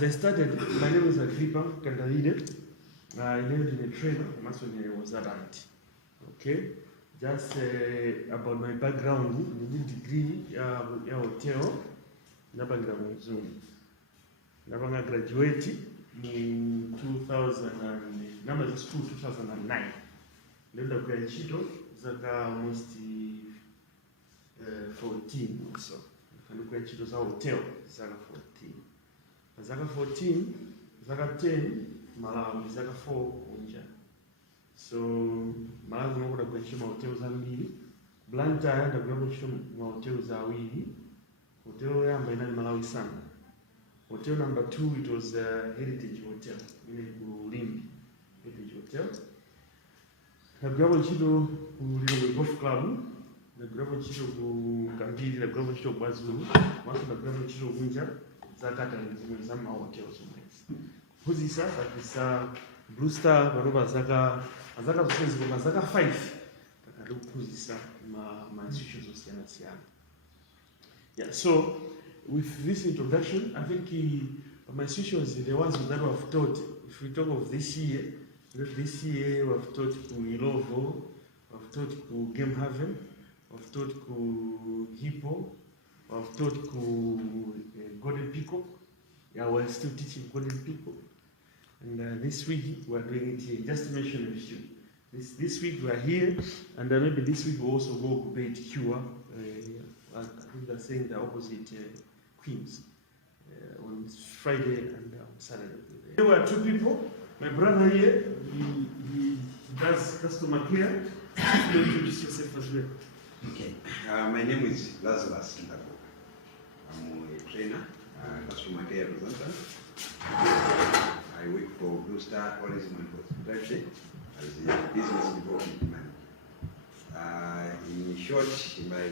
As I started, my name is Agrippa Kandavide. I lived in a trailer, I was around. Okay, just about my background, in degree, hotel, I graduated in 2000 and number school 2009. Then I graduated, almost 14 or so. I graduated as a hotel, 14. Zaka 14, Zaka 10, Malawi, Zaka 4, Unja. So, Malawi no kuda kwenye hotels ambili. Bluestar ndio kwa hotels awili. Hotel ya ambayo ni Malawi sana. Hotel number 2 it was Heritage Hotel, ile Ulimbi Heritage Hotel. Na kwa chido ulio golf club, na kwa chido kambili, na kwa chido bazulu, watu na kwa chido Unja. Zakata nzima zama hotels umezi. Huzisa kabisa Bluestar baroba zaka zote ziko zaka 5. Takadu huzisa ma institutions osiana. Yeah, so with this introduction, I think my institutions the ones that we have taught. If we talk of this year we have taught to Ilovo, we have taught to Game Haven, we have taught to Hippo. I've taught Golden Peacock. Yeah, we're still teaching Golden Peacock. And this week we're doing it here. Just to mention a few. This week we're here, and maybe this week we'll also go to Bait Cure. I think they're saying the opposite Queens on Friday and Saturday. There were 2 people. My brother here, he does customer care. You introduce yourself as well. Okay. My name is Lazarus Ndako. I'm a trainer, customer care representative. I work for Bluestar Tourism and Hospitality as a business development manager. In short, my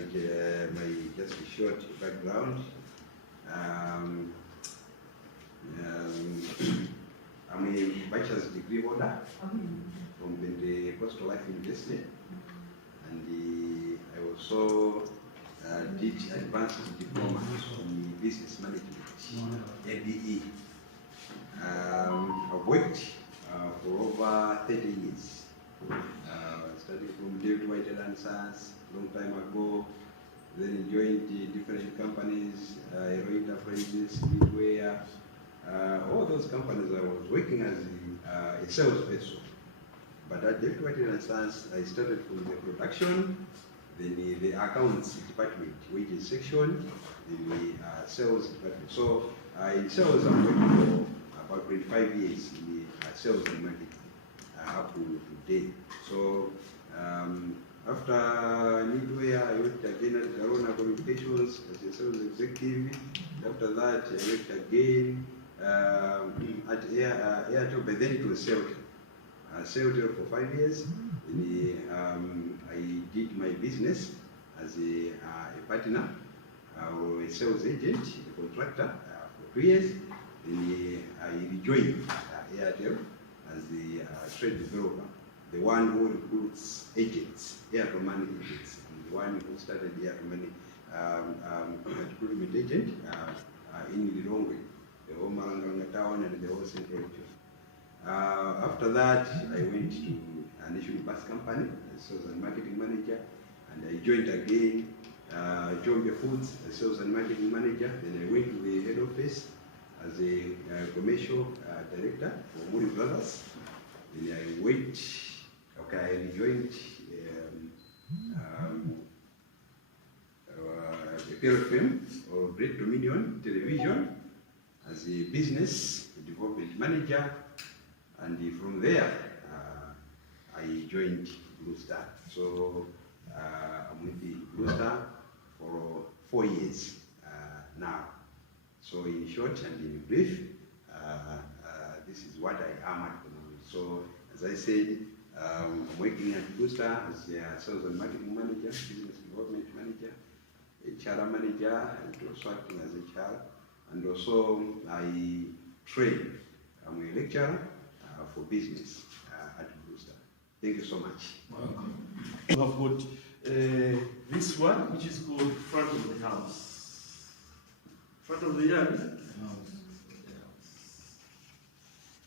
just a short background. I'm a bachelor's degree holder from the Coastal Life University, and I also did advanced diploma in business management, MBE. I've worked for over 30 years. Starting from David White and Sons long time ago, then joined the different companies, Aero Enterprises, Midway, all those companies I was working as a salesperson. But at David White and Sons, I started from the production, then the accounts department, wages section, then the sales department. So in sales, I'm working for about 25 years in the sales and marketing up to today. So after Midway, I worked again at Corona Communications as a sales executive. After that, I worked again at Airtel, but then it was Celtic. Celtic for 5 years. I did my business as a partner or a sales agent, a contractor for 2 years. Then I rejoined Airtel as the trade developer, the one who recruits agents, Airtel money agents, and the one who started the Airtel money recruitment agent in Lilongwe, the whole Maranganga town and the whole central region. After that, I went to a national bus company as sales and marketing manager, and I joined again Jombe Foods as sales and marketing manager. Then I went to the head office as a commercial director for Muri Brothers. Then I went, I rejoined the PRFM or Great Dominion Television as a business development manager. And from there, I joined Bluestar. So I'm with the Bluestar for 4 years now. So in short and in brief, this is what I am at the moment. So as I said, I'm working at Bluestar as a sales and marketing manager, business development manager, HR manager, and also acting as HR. And also I train. I'm a lecturer for business at Bluestar. Thank you so much. Welcome. We have got this one, which is called front of the house. Front of the yard.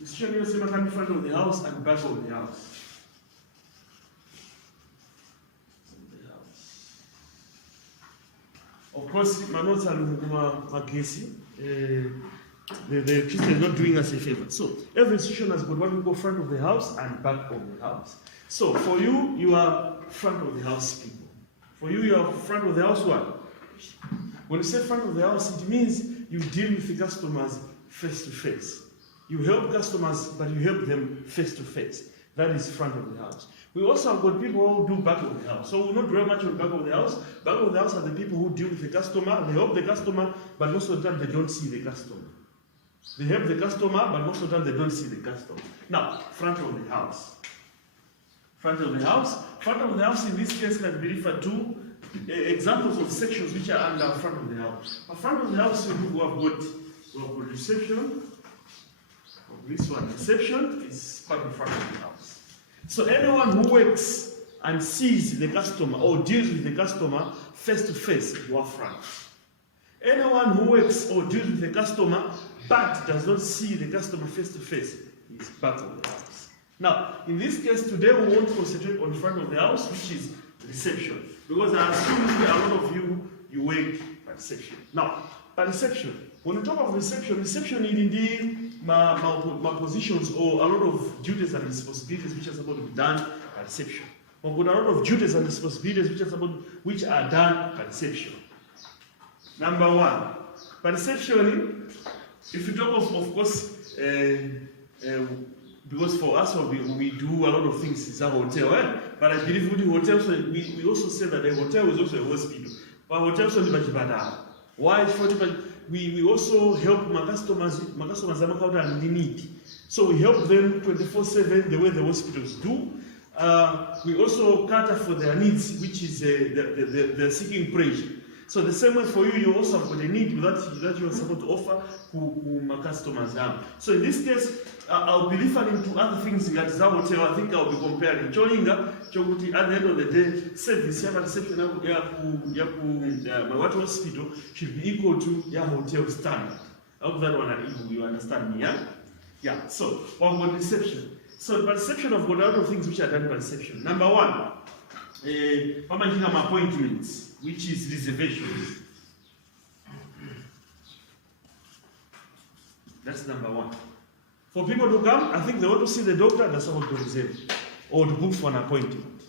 Restriction inayosema come in front of the house and back of the house. Of course, my notes are magesi. The Christian is not doing us a favor. So every institution has got what we call front of the house and back of the house. So for you, you are front of the house people. For you, you are front of the house what? When you say front of the house, it means you deal with the customers face to face. You help customers, but you help them face to face. That is front of the house. We also have got people who do back of the house. So we'll not dwell much on back of the house. Back of the house are the people who deal with the customer. They help the customer, but most of the time they don't see the customer. They help the customer, but most of the time they don't see the customer. Now, front of the house. Front of the house. Front of the house in this case can be referred to examples of sections which are under front of the house. But front of the house, we have got reception. This one, reception, is part of front of the house. So anyone who works and sees the customer or deals with the customer face to face, you are front. Anyone who works or deals with the customer but does not see the customer face to face is back of the house. Now, in this case, today we want to concentrate on front of the house, which is reception. Because I assume a lot of you work by reception. Now, by reception, when we talk of reception is indeed my positions or a lot of duties and responsibilities which are supposed to be done by reception. We've got a lot of duties and responsibilities which are done by reception. Number one, by reception, if you talk of course, because for us we do a lot of things in a hotel, but I believe with the hotel, so we also say that a hotel is also a hospital. But hotels are not. Why? We also help my customers and need. So we help them 24/7 the way the hospitals do. We also cater for their needs, which is they're seeking praise. So the same way for you, you also have got a need that you are supposed to offer to my customers. So in this case, I'll be referring to other things in that hotel. I think I'll be comparing. At the end of the day, service, reception, my hospital should be equal to your hotel standard. I hope that one you understand me, yeah? Yeah, so one more reception. So by reception, I've got a lot of things which are done by reception. Number one, appointments, which is reservations. That's number one. For people to come, I think they want to see the doctor, they're supposed to reserve or to book for an appointment.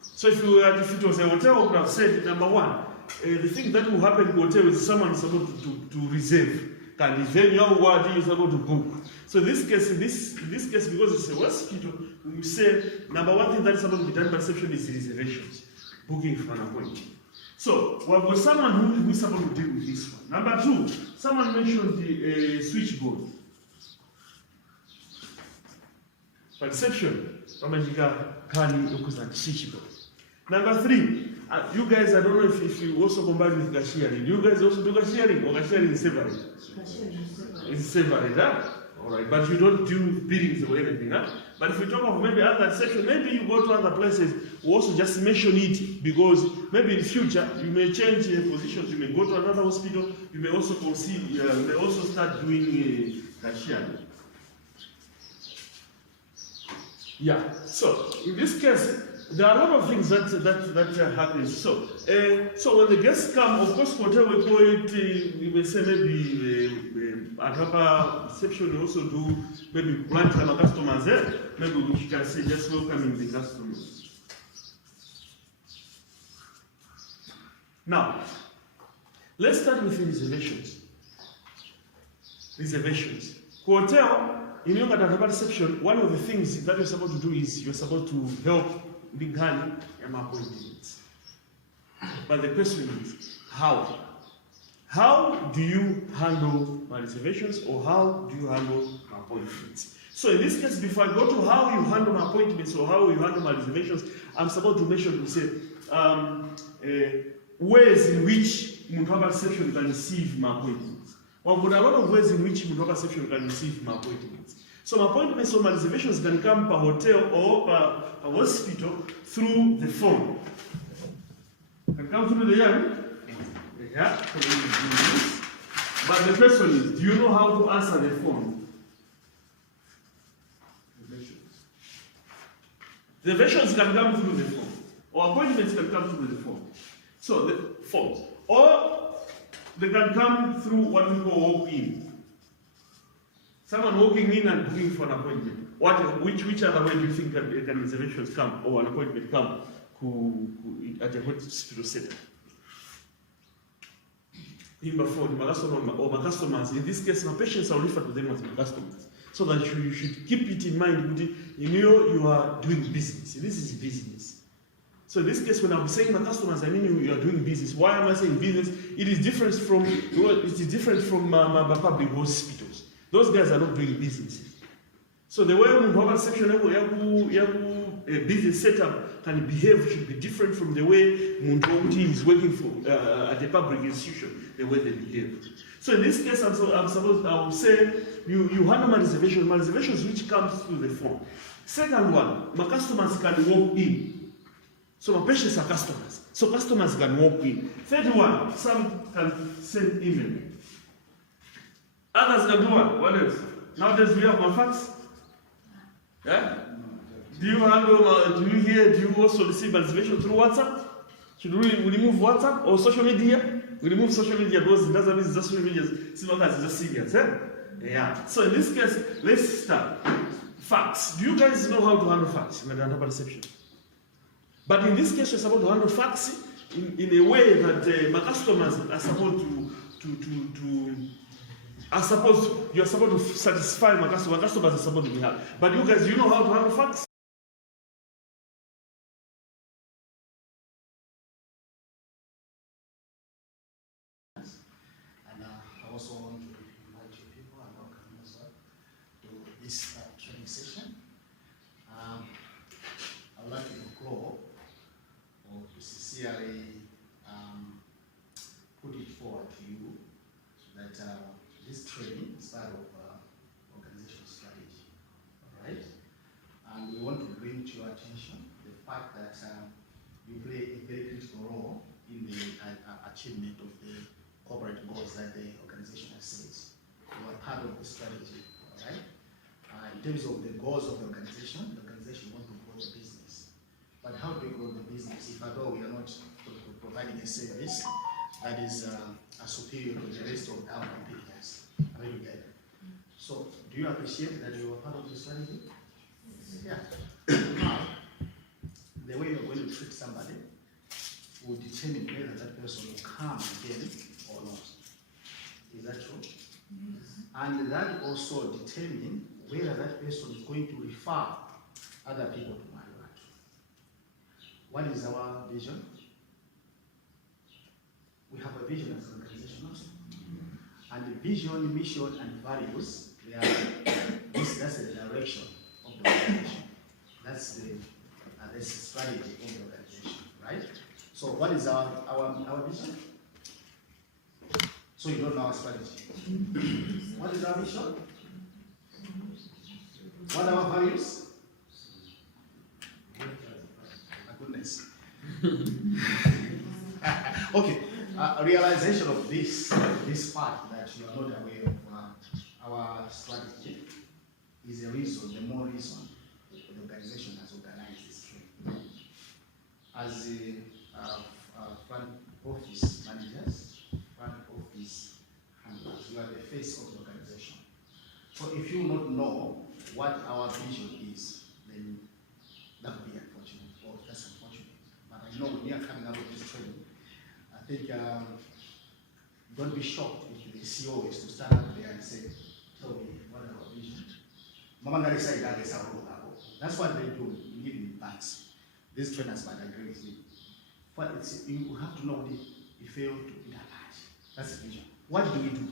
So if it was a hotel, I would have said, number one, the thing that will happen in the hotel is someone is supposed to reserve. And then your word is supposed to book. So in this case, because it's a hospital, we say number one thing that is supposed to be done by reception is reservations, booking for an appointment. So we have got someone who is supposed to deal with this one. Number two, someone mentioned the switchboard. By reception, switchboard. Number three, you guys, I don't know if you also combine with cashiering. You guys also do cashiering, or cashiering is separate? It's separate, huh? Alright, but you don't do billings or anything, huh? But if you talk of maybe other section, maybe you go to other places, we also just mention it, because maybe in future you may change positions, you may go to another hospital, you may also consider, you may also start doing cashiering. Yeah, so in this case, there are a lot of things that happen. So when the guests come, of course, hotel we call it, we may say maybe at our reception we also do maybe branch our customers there. Maybe we can say just welcoming the customers. Now, let's start with the reservations. Reservations. Hotel, in your reception, one of the things that you're supposed to do is you're supposed to help big hand and appointments. But the question is, how? How do you handle my reservations, or how do you handle my appointments? So in this case, before I go to how you handle my appointments or how you handle my reservations, I'm supposed to mention, to say, ways in which Mutwaba reception can receive my appointments. Well, there are a lot of ways in which Mutwaba reception can receive my appointments. So my appointments or my reservations can come per hotel or per hospital through the phone. Can come through the yard. Yeah. But the question is, do you know how to answer the phone? Reservations can come through the phone, or appointments can come through the phone. So the phones, or they can come through what we call walk-in. Someone walking in and booking for an appointment. Which other way do you think can reservations come or an appointment come at a hospital center? Number 4, my customers. In this case, my patients are referred to them as my customers. So that you should keep it in mind. You are doing business. This is business. So in this case, when I'm saying my customers, I mean you are doing business. Why am I saying business? It is different from my public hospitals. Those guys are not doing business. So the way we have a section business setup can behave should be different from the way Munti is working for at a public institution, the way they behave. So in this case, I would say you handle my reservations which comes through the phone. Second one, my customers can walk in. So my patients are customers. So customers can walk in. Third one, some can send email. Others can do what? What else? Nowadays we have my fax. Yeah? Do you also receive reservation through WhatsApp? Should we remove WhatsApp or social media? We remove social media because it doesn't mean social media is just serious. Yeah. So in this case, let's start. Fax. Do you guys know how to handle fax in the data perception? But in this case, you're supposed to handle fax in a way that my customers are supposed you're supposed to satisfy my customers. My customers are supposed to be happy. But you guys, you know how to handle fax? And I also want to invite you people and welcome as well to this training session. I would like to implore or to sincerely put it forward to you that this training is part of organizational strategy, all right? And we want to bring to your attention the fact that you play a very critical role in the achievement of the corporate goals that the organization has set. You are part of the strategy, all right? In terms of the goals of the organization wants to grow the business. But how do we grow the business if at all we are not providing a service that is superior to the rest of our competitors? Are you together? So, do you appreciate that you are part of the strategy? Yeah. Now, the way you're going to treat somebody will determine whether that person will come again or not. Is that true? Yes. And that also determines whether that person is going to refer other people to my work. What is our vision? We have a vision as an organization also. And the vision, mission, and values, that's the direction of the organization. That's the strategy of the organization, right? So what is our vision? So you don't know our strategy. What is our vision? What are our values? My goodness. Okay. Realization of this fact that you are not aware of our strategy is a reason, the more reason the organization has organized this training. As the front office managers, front office handlers, you are the face of the organization. So if you not know what our vision is, then that would be unfortunate, or that's unfortunate. But I know when you are coming out of this training, I think don't be shocked if the CEO is to stand up there and say, tell me, what are our vision? That's what they do, even in banks. These trainers might agree with me. But you have to know the fail to be that. That's the vision. What do we do?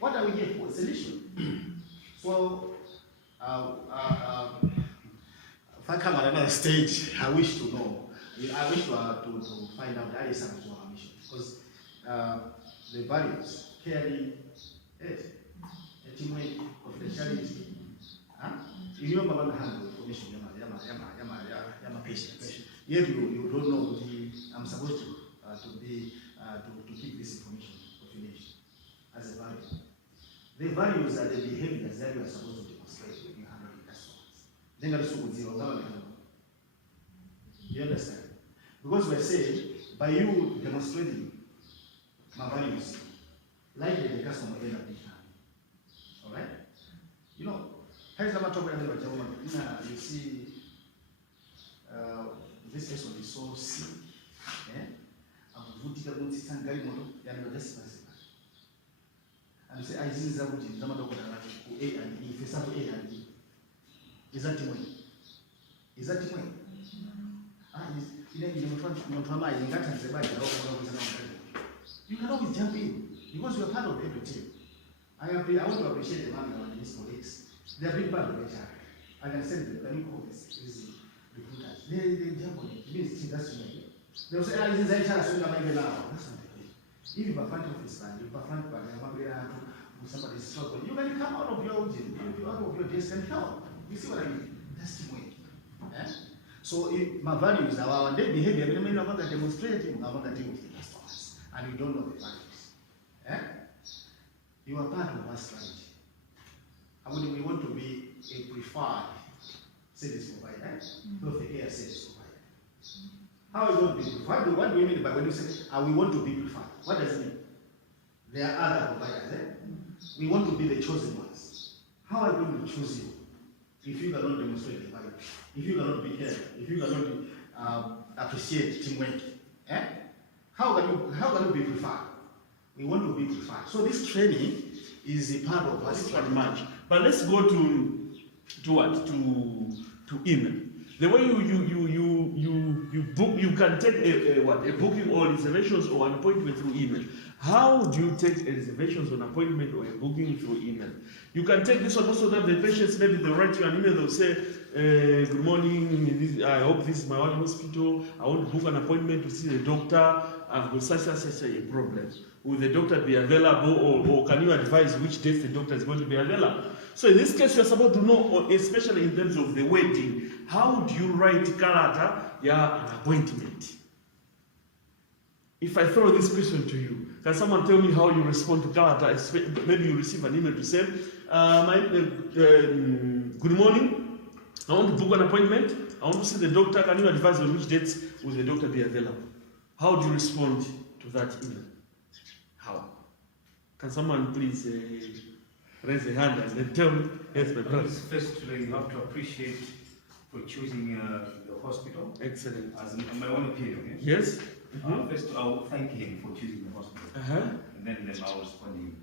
What are we here for? It's a mission. So, if I come at another stage, I wish to know. I wish to find out that is something to our mission. Because the values carry it. Teamwork, confidentiality. You know about the handle information, yama patient. Yet you don't know I'm supposed to keep this information confidential as a value. The values are the behaviors that you are supposed to demonstrate when you handle customers. Then You understand? Because we're saying, by you demonstrating my values, likely the customer end up being happy. Alright? You know, here's about talking about you see, this person is so sick. And you say, I see that A and E, for example, A and E. Is that the way? Is that the way? You can always jump in because you are part of every team. I want to appreciate the man and his colleagues. They are big part of HR. I can send them, can you call this recruiters? They jump on it. It means that's me. They will say, this is HR, so you can now. That's not the way. If you are front office man, you are front man, somebody's struggle, you can come out of your desk and help. You see what I mean? That's the way. So if my values are our day behavior, I mean, I'm not demonstrating, I'm not dealing with the customers, and you don't know the values. You are part of our strategy. And we want to be a preferred service provider, health care service provider. How are we going to be preferred? What do you mean by when you say we want to be preferred? What does it mean? There are other providers. We want to be the chosen ones. How are we going to choose you if you cannot demonstrate the value? If you cannot be here, if you cannot appreciate teamwork, how can you be preferred? We want to be preferred. So this training is a part of us. Much. But let's go to what? To email. The way you book, you can take a booking or reservations or an appointment through email. How do you take a reservations or an appointment or a booking through email? You can take this one also that the patients, maybe they'll write you an email, they'll say, good morning, I hope this is my one hospital, I want to book an appointment to see the doctor, I've got such a problem. Will the doctor be available, or can you advise which days the doctor is going to be available? So in this case, you're supposed to know, especially in terms of the wedding, how do you write character, an appointment? If I throw this question to you, can someone tell me how you respond to character? Maybe you receive an email to say, good morning, I want to book an appointment, I want to see the doctor, can you advise on which dates will the doctor be available? How do you respond to that email? How? Can someone please raise a hand and tell me? Yes, my brother. Firstly, you have to appreciate for choosing the hospital. Excellent. As my own opinion. Yes. First, I will thank him for choosing the hospital. And then I will respond to him.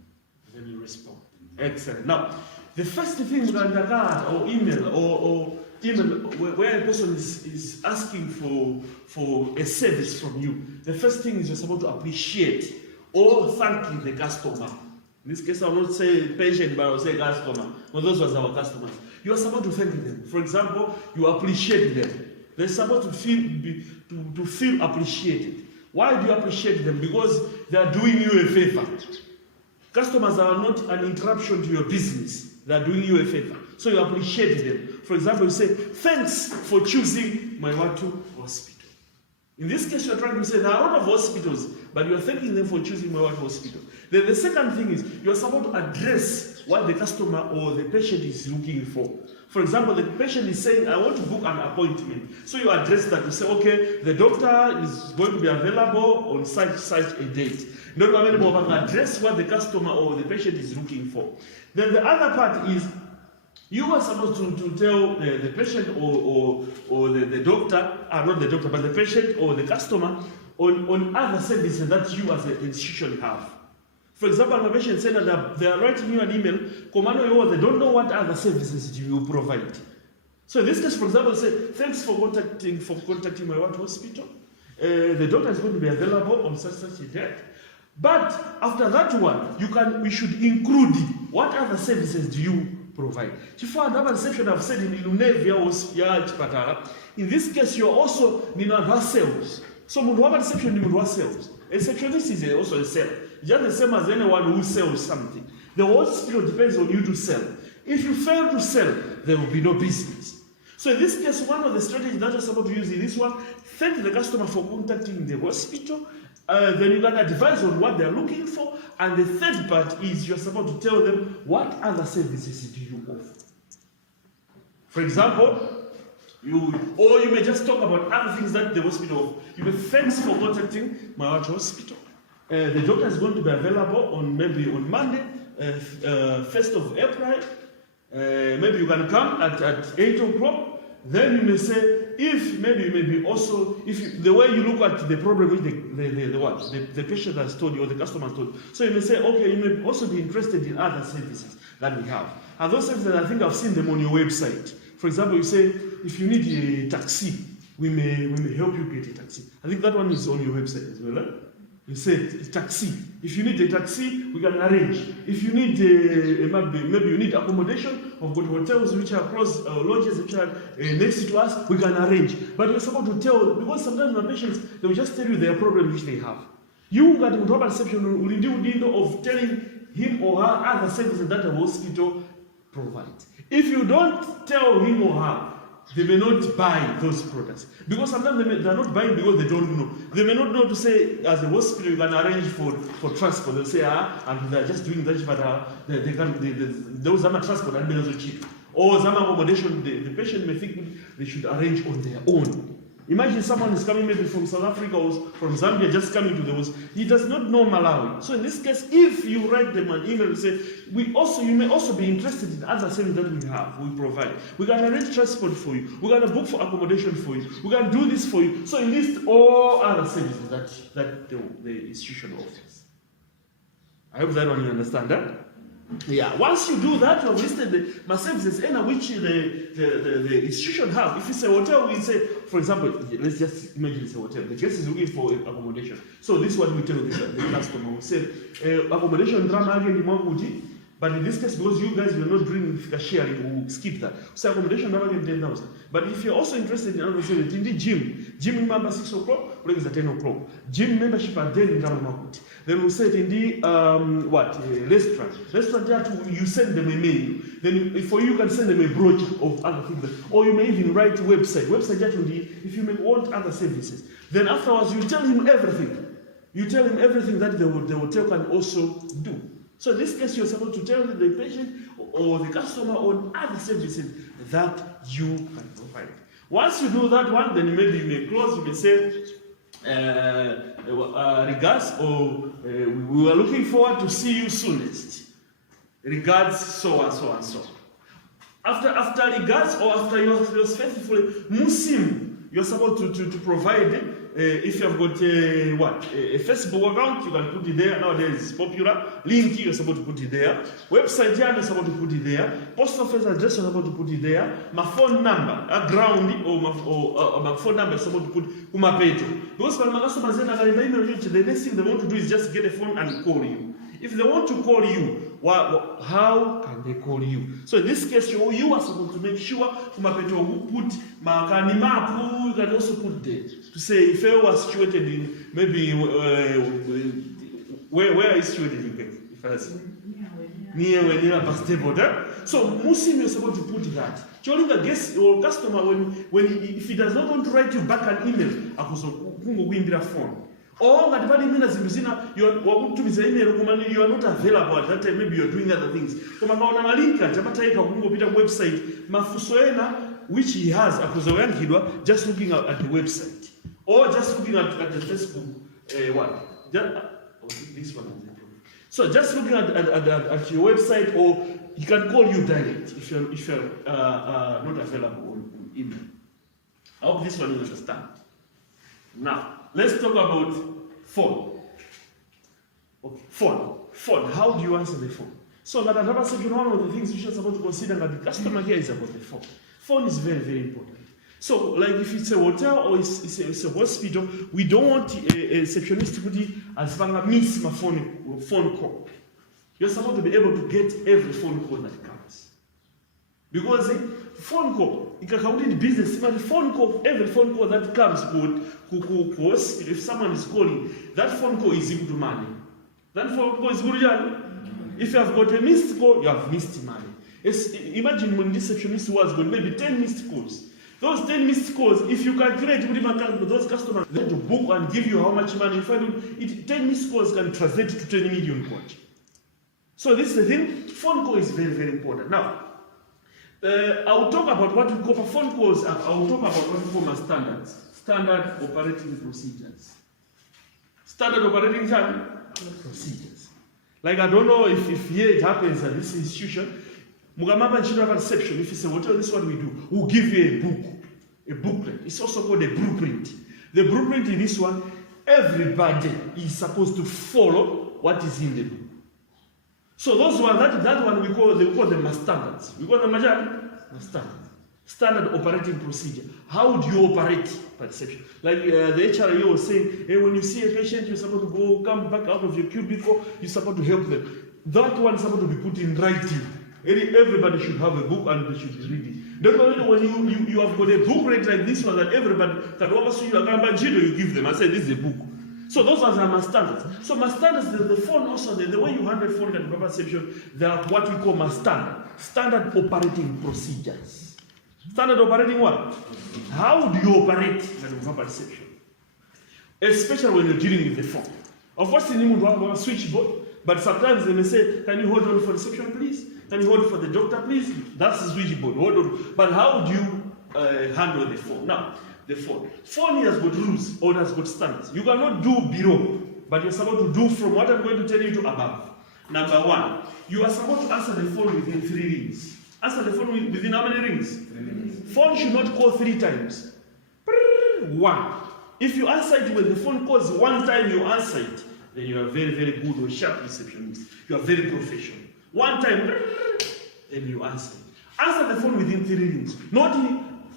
Then you respond. Excellent. Now, the first thing with a card or email or email where a person is asking for a service from you, the first thing is you're supposed to appreciate or thank the customer. In this case, I will not say patient, but I will say customer. Well, those were our customers. You are supposed to thank them. For example, you appreciate them. They're supposed to feel appreciated. Why do you appreciate them? Because they are doing you a favor. Customers are not an interruption to your business. They are doing you a favor. So you appreciate them. For example, you say, thanks for choosing my Watu hospital. In this case, you are trying to say there are a lot of hospitals, but you are thanking them for choosing my Watu hospital. Then the second thing is, you are supposed to address what the customer or the patient is looking for. For example, the patient is saying, I want to book an appointment. So you address that. You say, okay, the doctor is going to be available on such a date. Not available, but address what the customer or the patient is looking for. Then the other part is, you are supposed to tell the patient or the doctor, not the doctor, but the patient or the customer on other services that you as an institution have. For example, my patient said that they are writing you an email, they don't know what other services do you provide. So in this case, for example, say, thanks for contacting my Watu hospital. The doctor is going to be available on such a date. But after that one, we should include what other services do you provide. Another section I've said in in this case, you are also sales. So one section in sales. A sectionist is also a seller. Just the same as anyone who sells something. The hospital depends on you to sell. If you fail to sell, there will be no business. So in this case, one of the strategies that you're supposed to use in this one, thank the customer for contacting the hospital. Then you can advise on what they're looking for. And the third part is you're supposed to tell them what other services do you offer. For example, Or you may just talk about other things that the hospital. You may thanks for contacting my hospital. The doctor is going to be available on maybe on Monday, 1st of April. Maybe you can come at 8 o'clock. Then you may say, if maybe you may be also, if the way you look at the problem with the patient has told you or the customer has told you. So you may say, okay, you may also be interested in other services that we have. And those services, I think I've seen them on your website. For example, you say, if you need a taxi, we may help you get a taxi. I think that one is on your website as well. Right? You said taxi. If you need a taxi, we can arrange. If you need maybe you need accommodation, we've got hotels which are close, lodges which are next to us, we can arrange. But you're supposed to tell, because sometimes my patients, they will just tell you their problem which they have. You got to have a perception of telling him or her other services that a hospital provides. If you don't tell him or her, they may not buy those products. Because sometimes they're not buying because they don't know. They may not know to say, as a hospital, you can arrange for transport. They'll say, and they're just doing that, but those are transport and they're also cheap. Or some accommodation, the patient may think they should arrange on their own. Imagine someone is coming maybe from South Africa or from Zambia, just coming to the house. He does not know Malawi. So in this case, if you write them an email and say, you may also be interested in other services that we provide. We can arrange transport for you. We can book for accommodation for you. We can do this for you. So you list all other services that the institution offers. I hope that one you understand that. Yeah, once you do that, you have listed the services in which the institution have. If it's a hotel, we say, for example, let's just imagine it's a hotel. The guest is looking for accommodation. So this is what we tell the customer. We say, accommodation drama again, but in this case, because you guys will not doing the sharing, we'll skip that. So accommodation drama again 10,000. But if you're also interested in other services, in the gym member 6 o'clock, break is at 10 o'clock. Gym membership at 10 in Dramakuti. Then we said in the restaurant that you send them a menu. Then for you can send them a brochure of other things, or you may even write a website that if you may want other services. Then afterwards you tell him everything. You tell him everything that the hotel can also do. So in this case, you're supposed to tell the patient or the customer on other services that you can provide. Once you do that one, then maybe you may close. You may say, regards, or we were looking forward to see you soonest. Regards, so and so and so. After regards, or after you're faithfully Muslim, you're supposed to provide. If you have got a Facebook account, you can put it there. Nowadays it's popular. Link, you're supposed to put it there. Website, you're supposed to put it there. Post office address, you're supposed to put it there. My phone number, a ground, or my phone number, you're supposed to put kumapeto. Because when my customers the next thing they want to do is just get a phone and call you. If they want to call you, how can they call you? So in this case, you are supposed to make sure kumapeto put makani map. You can also put there to say if I was situated in maybe where is situated in if I say near bus table there. So Muslim you're supposed to put that. Telling the guest or customer if he does not want to write you back an email, akuzo phone. Or at the minutes you are not available at that time, maybe you're doing other things. Kama kaona link atapata kupita website mafusoena which he has akuzoyankidwa just looking at the website or just looking at the Facebook this one. So just looking at your website, or he can call you direct if you're not available on email. I hope this one you understand. Now let's talk about phone. Okay, phone. How do you answer the phone? So that another section, one of the things you should supposed to consider that the customer here is about the phone. Phone is very, very important. So, like if it's a hotel or it's a hospital, we don't want a receptionist to put it as far miss my phone call. You're supposed to be able to get every phone call that comes. Because phone call, you can count in business, but every phone call that comes could, if someone is calling, that phone call is equal to money. That phone call is good. If you have got a missed call, you have missed money. Imagine when this receptionist was going, maybe 10 missed calls. Those 10 missed calls, if you calculate with those customers, they to book and give you how much money. In fact, 10 missed calls can translate to 10 million calls. So this is the thing, phone call is very, very important. Now, I'll talk about what we call for phone calls. I'll talk about what we call my standards. Standard operating procedures. Standard operating procedures. Like, I don't know if here it happens at this institution. Mugamaba Children Reception, if it's a hotel, this is what we do. We'll give you a booklet. It's also called a blueprint. The blueprint in this one, everybody is supposed to follow what is in the book. So those one, that one we call them standards. We call them standards. Standard operating procedure. How do you operate perception? Like the HRO was saying, hey, when you see a patient, you're supposed to come back out of your cubicle, you're supposed to help them. That one is supposed to be put in writing. Everybody should have a book and they should read it. Not only when you have got a book read like this one that everybody can oversee you give them and say this is a book. So those are my standards. So my standards, the phone also, the way you handle phone and perception, they are what we call my standard operating procedures. Standard operating what? How do you operate in perception? Especially when you're dealing with the phone. Of course, you need to have a switchboard, but sometimes they may say, can you hold on for reception, please? Can you hold for the doctor, please? That's the switchboard. Hold on. But how do you handle the phone? Now, the phone. Phone has got rules or has got standards. You cannot do below, but you're supposed to do from what I'm going to tell you to above. Number one, you are supposed to answer the phone within 3 rings. Answer the phone within how many rings? 3 rings. Phone should not call 3 times. 1. If you answer it when the phone calls 1 time, you answer it, then you are very, very good or sharp receptionist. You are very professional. 1 time, then you answer it. Answer the phone within 3 rings.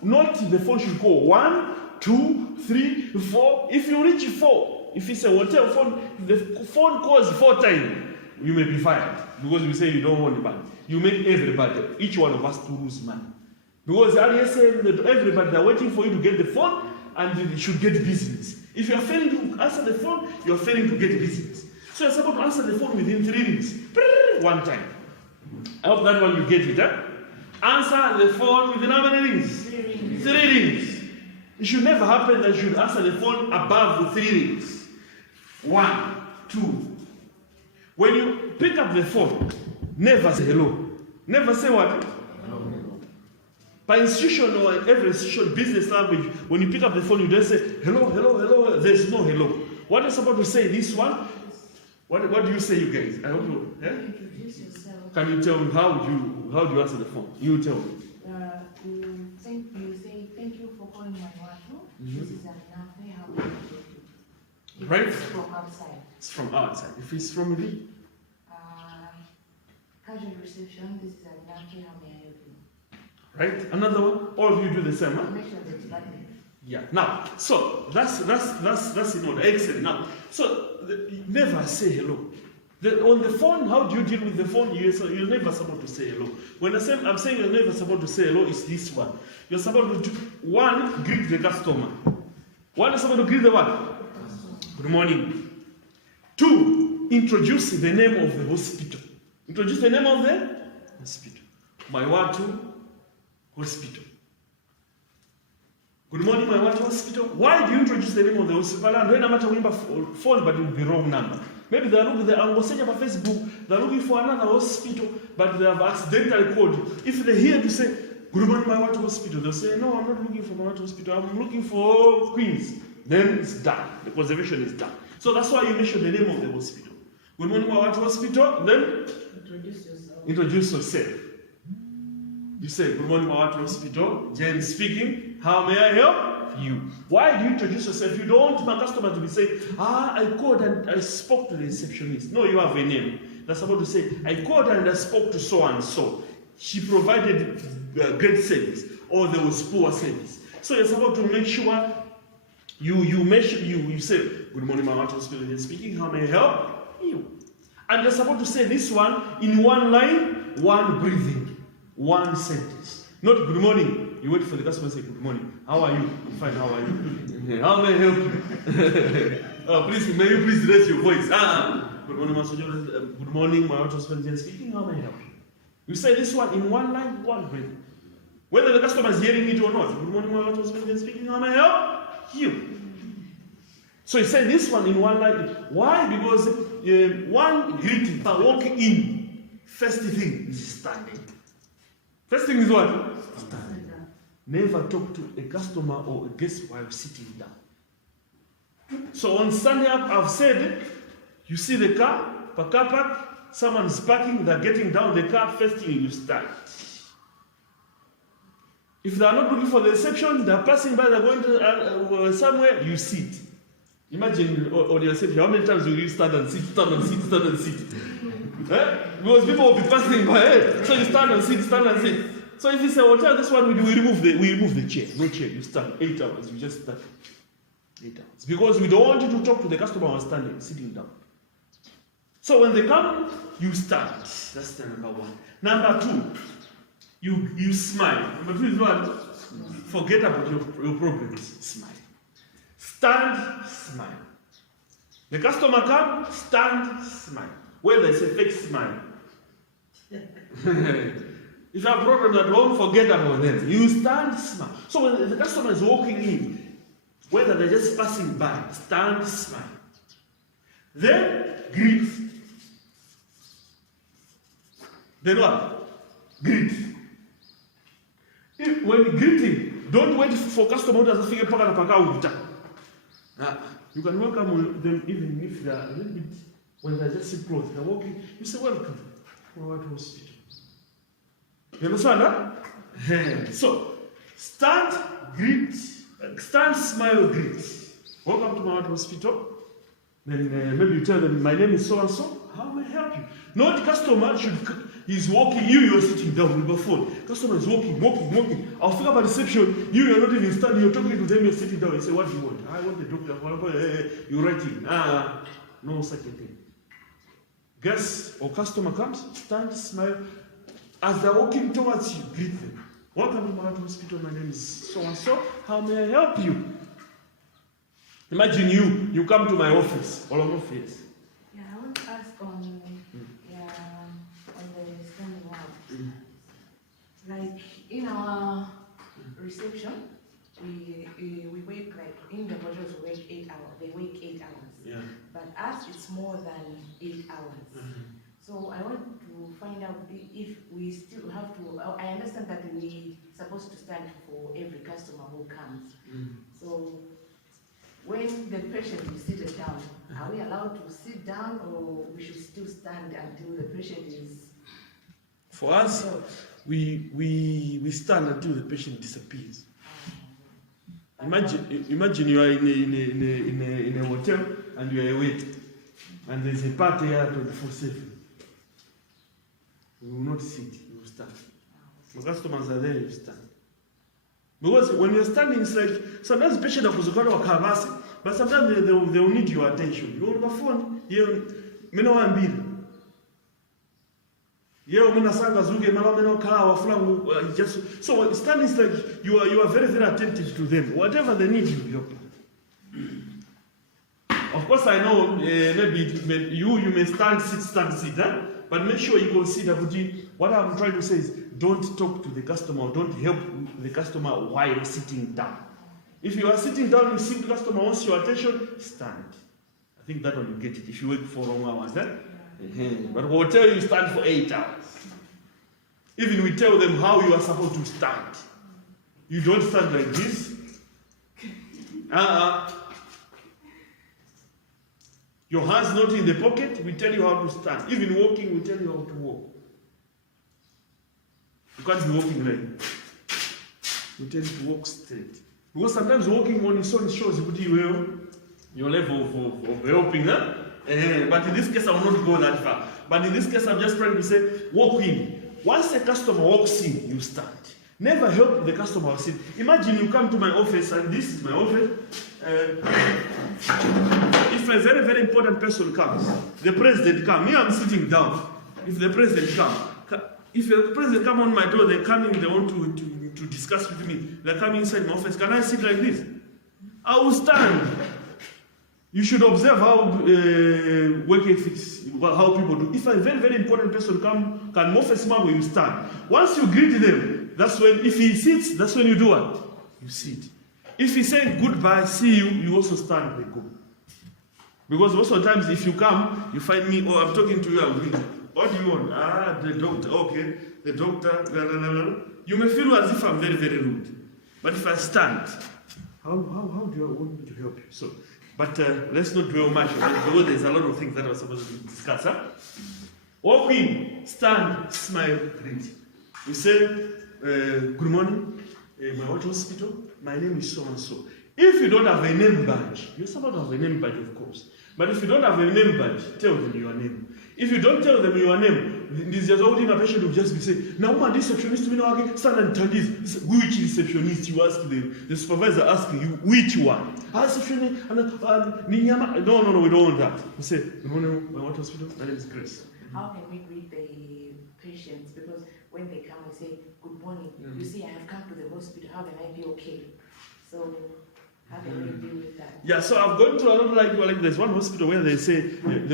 Not the phone should call 1, 2, 3, 4. If you reach 4, if it's a hotel phone, the phone calls 4 times, you may be fired because you say you don't want money. You make everybody, each one of us, to lose money. Because everybody, they're waiting for you to get the phone and you should get business. If you are failing to answer the phone, you are failing to get business. So you're supposed to answer the phone within 3 rings. 1 time. I hope that one you get it, huh? Answer the phone within how many rings? 3 rings. It should never happen that you should answer the phone above the 3 rings. 1, 2. When you pick up the phone, never say hello. Never say what? Hello. By institution or every institution, business language, when you pick up the phone, you don't say hello, hello, hello. There's no hello. What are you supposed to say? This one? What do you say, you guys? I hope you. Yeah? Introduce yourself. Can you tell me how do you answer the phone? You tell me. You say thank you for calling my wife. This is Anafe. How may I help you? Right? It's from outside. It's from outside. If it's from the casual reception. This is Anafe. How may I help you? Right? Another one. All of you do the same, huh? Make sure that it's button. Yeah. Now, so that's in order. Excellent. Now, so never say hello. On the phone, how do you deal with the phone? You're never supposed to say hello. When I'm saying you're never supposed to say hello, it's this one. You're supposed to greet the customer. One is supposed to greet the what? Good morning. 2, introduce the name of the hospital. Introduce the name of the hospital. Maiwatu Hospital. Good morning, Maiwatu Hospital. Why do you introduce the name of the hospital? And when I'm at a phone, but it will be wrong number. Maybe they're looking, I'm going to Facebook, they're looking for another hospital, but they have accidentally called you. If they hear you say, good morning, Maiwatu Hospital, they'll say, no, I'm not looking for Maiwatu Hospital, I'm looking for Queens. Then it's done. The conservation is done. So that's why you mention the name of the hospital. Good morning, Maiwatu Hospital, then Introduce yourself. Introduce yourself. You say, good morning, Maiwatu Hospital, Jane speaking, how may I help you? Why do you introduce yourself? You don't want my customer to be saying, I called and I spoke to the receptionist. No, you have a name. That's about to say, I called and I spoke to so and so. She provided great service, or there was poor service. So you're supposed to make sure you say, good morning, Maiwatu Hospital, Jane speaking, how may I help you? And you're supposed to say this one in 1 line, 1 breathing, 1 sentence. Not good morning. You wait for the customer to say, good morning. How are you? I'm fine, how are you? How may I help you? Please, may you please raise your voice. Good morning, good morning, my husband is speaking. How may I help you? You say this one in 1 line, 1 breathing. Whether the customer is hearing it or not. Good morning, my husband is speaking. How may I help you? So you say this one in 1 line. Why? Because one greeting, walking in, first thing is standing. First thing is what? Stand. Never talk to a customer or a guest while sitting down. So on Sunday up, I've said, you see the car park, someone's parking, they're getting down the car, first thing you start. If they are not looking for the reception, they're passing by, they're going to somewhere, you sit. Imagine on your reception, how many times will you stand and sit? Because people will be passing by, so you stand and sit. So if it's a hotel, this one we remove the chair. No chair, you stand 8 hours, you just stand 8 hours. Because we don't want you to talk to the customer while sitting down. So when they come, you stand. That's the number one. Number two, you smile. Number two is what? Forget about your problems. Smile. Stand, smile. The customer comes, stand, smile. Whether it's a fake smile. If you have problems at home, forget about them. You stand, smile. So when the customer is walking in, whether they're just passing by, stand, smile. Then greet. Then what? Greet. When greeting, don't wait for customer to figure out. You can welcome them even if they are a little bit, when they're just close, they're walking, you say welcome for what hospital. You understand that? So, stand, greet, stand, smile, greet. Welcome to my hospital. Then maybe you tell them, my name is so and so. How may I help you? Not customer he's walking, you're sitting down with your phone. Customer is walking. I'll figure about reception. You're not even standing, you're talking to them, you're sitting down. You say, what do you want? I want the doctor. You're writing. No such a thing. Guest or customer comes, stand, smile. As they're walking towards you, greet them. Welcome to my hospital. My name is so and so. How may I help you? Imagine you come to my office, all of your face. Yeah, I want to ask on the standing one. Like in our reception, we work like in the hotels we work 8 hours. They work 8 hours. Yeah. But us it's more than 8 hours. So I want to find out if we still have to. I understand that we supposed to stand for every customer who comes. So when the patient is seated down, are we allowed to sit down or we should still stand until the patient is? For us, we stand until the patient disappears. Imagine you are in a hotel and you are away, and there's a party here 24/7. We will not sit, we will stand. The customers are there, you stand. Because when you're standing, it's like sometimes the patient are, but sometimes they will need your attention. You on the phone, so standing is like you are very, very attentive to them. Whatever they need, you help them. Of course, I know maybe you may stand, sit, but make sure you consider what I'm trying to say is don't talk to the customer, don't help the customer while sitting down. If you are sitting down and see the customer wants your attention, stand. I think that one you get it. If you work for long hours, but we'll tell you stand for 8 hours. Even we tell them how you are supposed to stand. You don't stand like this. Your hands not in the pocket, we tell you how to stand. Even walking, we tell you how to walk. You can't be walking like that. We tell you to walk straight. Because sometimes walking on its own shows your level of helping. But in this case, I will not go that far. But in this case, I'm just trying to say, walk in. Once a customer walks in, you stand. Never help the customer sit. Imagine you come to my office, and this is my office. If a very, very important person comes, the president comes, me I'm sitting down. If the president comes, if the president comes on my door, they come in, they want to discuss with me. They come inside my office. Can I sit like this? I will stand. You should observe how work ethics, how people do. If a very, very important person come, can move a smile when you stand. Once you greet them, that's when, if he sits, that's when you do what? You sit. If he says goodbye, see you, you also stand and go. Because most of the times, if you come, you find me, I'm talking to you, I'm greeting. What do you want? The doctor, okay. the doctor, blah, blah, blah, blah. You may feel as if I'm very, very rude. But if I stand, how do you want me to help you? So, but let's not dwell much on it because there's a lot of things that we're supposed to discuss. Huh? Walk in, stand, smile, greet. You say, good morning, my what hospital? My name is so-and-so. If you don't have a name badge, you're supposed to have a name badge, of course. But if you don't have a name badge, tell them your name. If you don't tell them your name, this just holding a patient will just be saying, now man, this receptionist, we know again, stand and tell this. Which receptionist you ask them? The supervisor asking you, which one? Receptionist, no, we don't want that. You say, good morning, my what hospital? My name is Grace. How can we greet the patients? Because when they come, we say, good morning. You see, I have come to the hospital. How can I be okay? So, how can we deal with that? Yeah, so I've gone to a lot like there's one hospital where they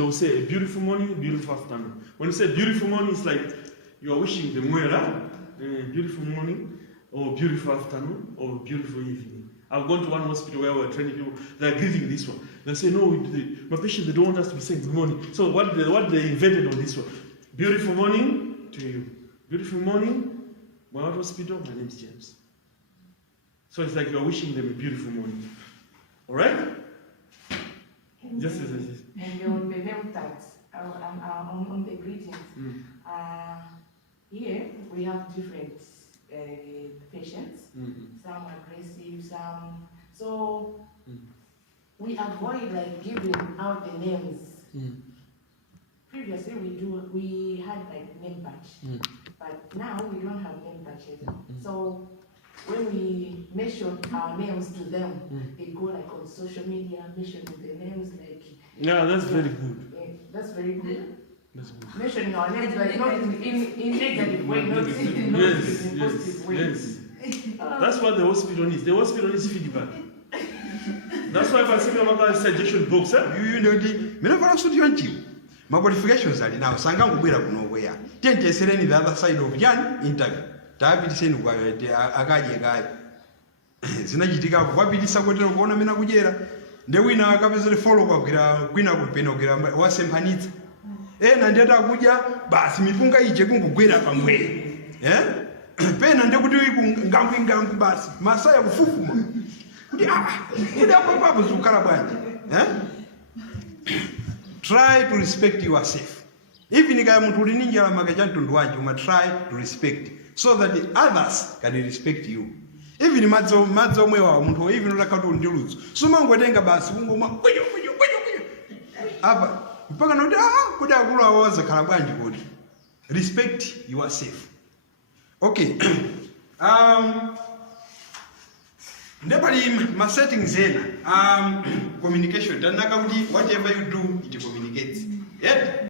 will say a beautiful morning, beautiful afternoon. When you say beautiful morning, it's like you are wishing them well, beautiful morning, or beautiful afternoon, or beautiful evening. I've gone to one hospital where we're training people, they're greeting this one. They say, no, my patient, they don't want us to be saying good morning. So what they invented on this one, beautiful morning to you. Beautiful morning, my hospital, my name is James. So it's like you're wishing them a beautiful morning. All right? Yes. And on the name tags, on the greetings, here we have different patients. Some aggressive, some. So we avoid like giving out the names. Previously we had like name badge, but now we don't have name badges. So when we mention our names to them, they go like on social media, mentioning the names like. Yeah, that's very good. Yeah, that's very good. That's good. Mentioning our names, like not in negative way, not in positive way. Yes. That's what the hospital needs. The hospital needs feedback. That's why if I say about suggestion books, You know, the suit you want you. My qualifications are now Sangam will have nowhere. 10 days in the other side of Yan interview. David Sen, a guy. Zinajitika, what be disappointed of one mina Gujera. The winner comes the follow up, winner with Penogram, was some Hanit. And then Abuja, but Mipunga Ijekum Guera from way. Eh? Pen and they would do Gamping Gam Bass, Masaya Fufuma. Could have Papa Zukaraban? Eh? Try to respect yourself. Even if I am to ninja magajan to do, you must try to respect so that the others can respect you. Even Mazo Mewa, even like a don't lose. Suman Wadenga Bass, could have was a Karabanji wood. Respect yourself. Okay. My settings in communication. Whatever you do, it communicates. Yeah.